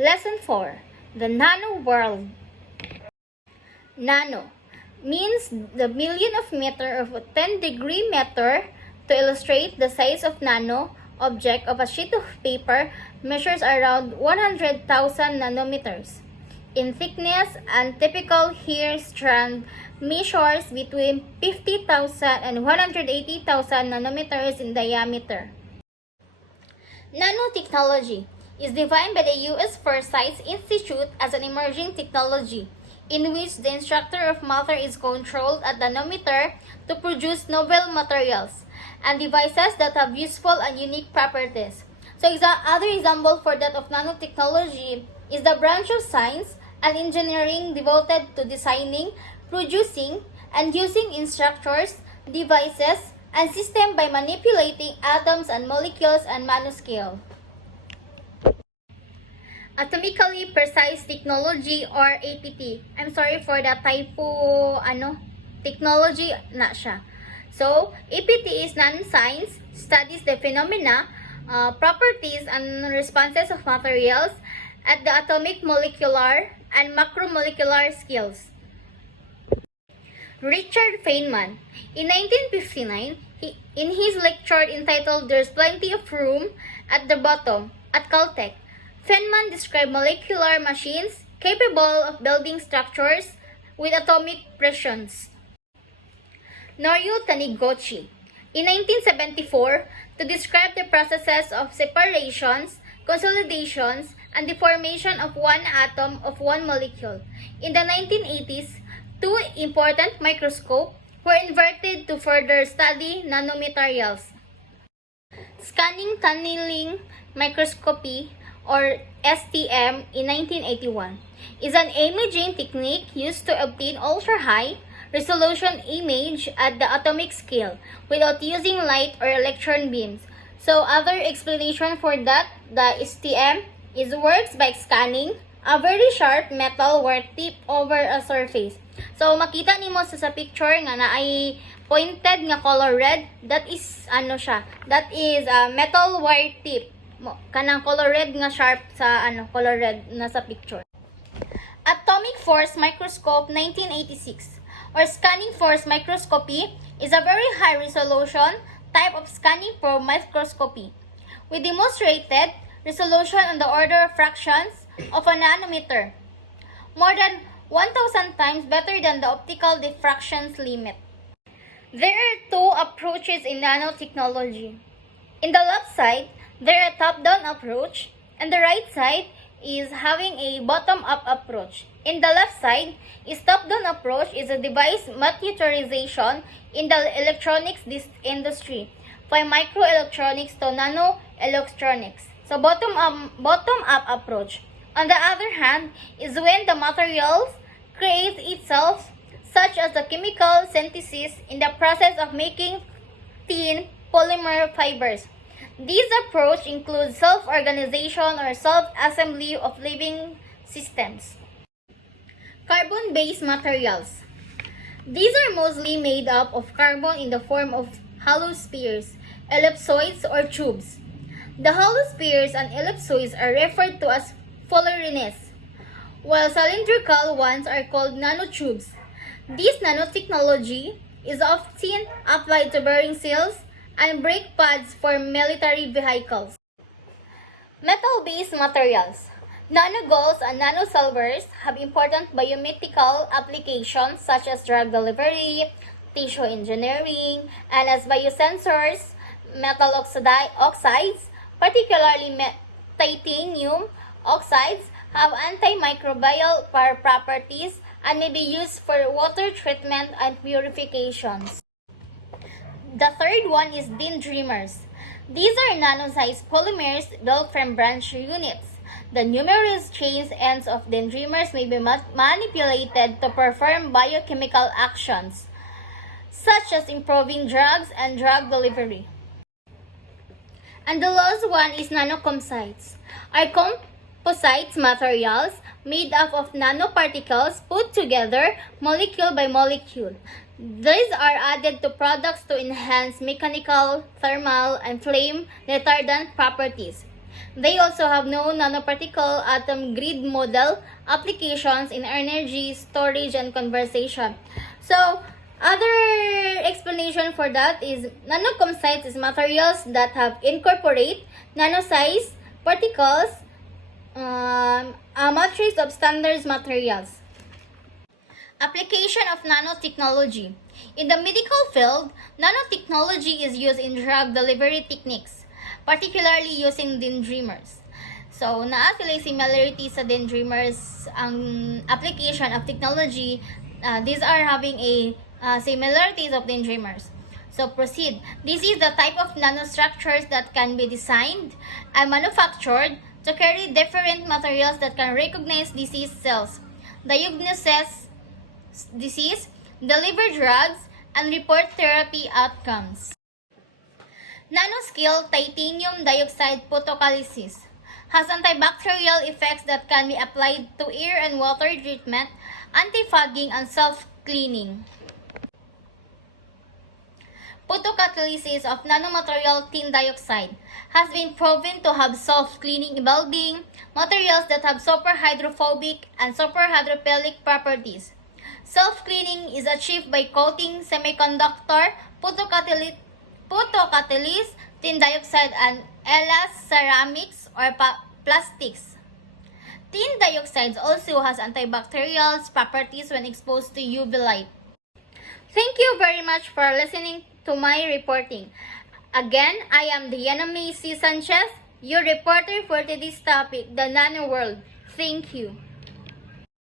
Lesson 4. The Nano World. Nano means the million of meter of a 10-degree meter. To illustrate the size of nano object of a sheet of paper measures around 100,000 nanometers in thickness, and typical hair strand measures between 50,000 and 180,000 nanometers in diameter. Nanotechnology is defined by the U.S. Forsyth Institute as an emerging technology in which the structure of matter is controlled at the nanometer to produce novel materials and devices that have useful and unique properties. So other example for that of nanotechnology is the branch of science and engineering devoted to designing, producing, and using in structures, devices, and systems by manipulating atoms and molecules and nanoscale. Atomically precise technology or APT. I'm sorry for the typo technology na siya. So, APT is nanoscience, studies the phenomena, properties, and responses of materials at the atomic, molecular, and macromolecular scales. Richard Feynman, in 1959, in his lecture entitled There's Plenty of Room at the Bottom at Caltech, Feynman described molecular machines capable of building structures with atomic precisions. Norio Taniguchi, in 1974, to describe the processes of separations, consolidations, and the formation of one atom of one molecule. In the 1980s, two important microscopes were invented to further study nanomaterials. Scanning tunneling microscopy, or STM, in 1981, is an imaging technique used to obtain ultra-high resolution image at the atomic scale without using light or electron beams. So, other explanation for that, the STM is works by scanning a very sharp metal wire tip over a surface. So, makita nimo sa picture nga na ay pointed nga color red, that is that is a metal wire tip. Kanang color red nga sharp sa color red na sa picture. Atomic Force Microscope 1986 or Scanning Force Microscopy is a very high resolution type of scanning probe microscopy. We demonstrated resolution on the order of fractions of a nanometer, more than 1,000 times better than the optical diffraction limit. There are two approaches in nanotechnology. In the left side, there are top-down approach, and the right side is having a bottom-up approach. In the left side, is top-down approach is a device miniaturization in the electronics industry, from microelectronics to nanoelectronics. So bottom-up approach, on the other hand, is when the materials creates itself, such as the chemical synthesis in the process of making thin polymer fibers. This approach includes self-organization or self-assembly of living systems. Carbon-based materials. These are mostly made up of carbon in the form of hollow spheres, ellipsoids, or tubes. The hollow spheres and ellipsoids are referred to as fullerenes, while cylindrical ones are called nanotubes. This nanotechnology is often applied to bearing seals and brake pads for military vehicles. Metal-based materials. Nanogolds and nanosilvers have important biomedical applications such as drug delivery, tissue engineering, and as biosensors. Metal oxides, particularly titanium oxides, have antimicrobial properties and may be used for water treatment and purifications. The third one is dendrimers. These are nano-sized polymers built from branch units. The numerous chain ends of dendrimers may be manipulated to perform biochemical actions, such as improving drugs and drug delivery. And the last one is nanocomposites. Are composites materials made up of nanoparticles put together molecule by molecule. These are added to products to enhance mechanical, thermal, and flame retardant properties. They also have no nanoparticle atom grid model applications in energy storage and conservation. So, other explanation for that is nanocomposites is materials that have incorporate nano-size particles, a matrix of standard materials. Application of nanotechnology. In the medical field, nanotechnology is used in drug delivery techniques, particularly using dendrimers. So, naa sila similarity sa dendrimers ang application of technology. These are having a similarities of dendrimers. So, proceed. This is the type of nanostructures that can be designed and manufactured to carry different materials that can recognize disease cells, diagnose disease, deliver drugs, and report therapy outcomes. Nanoscale titanium dioxide photocatalysis has antibacterial effects that can be applied to air and water treatment, anti-fogging, and self-cleaning. Photocatalysis of nanomaterial tin dioxide has been proven to have self-cleaning well-being materials that have super hydrophobic and super hydrophilic properties. Self-cleaning is achieved by coating semiconductor, photocatalyst, tin dioxide, and ceramics or plastics. Tin dioxide also has antibacterial properties when exposed to UV light. Thank you very much for listening to my reporting. Again, I am Diana May C. Sanchez, your reporter for today's topic, the Nano World. Thank you.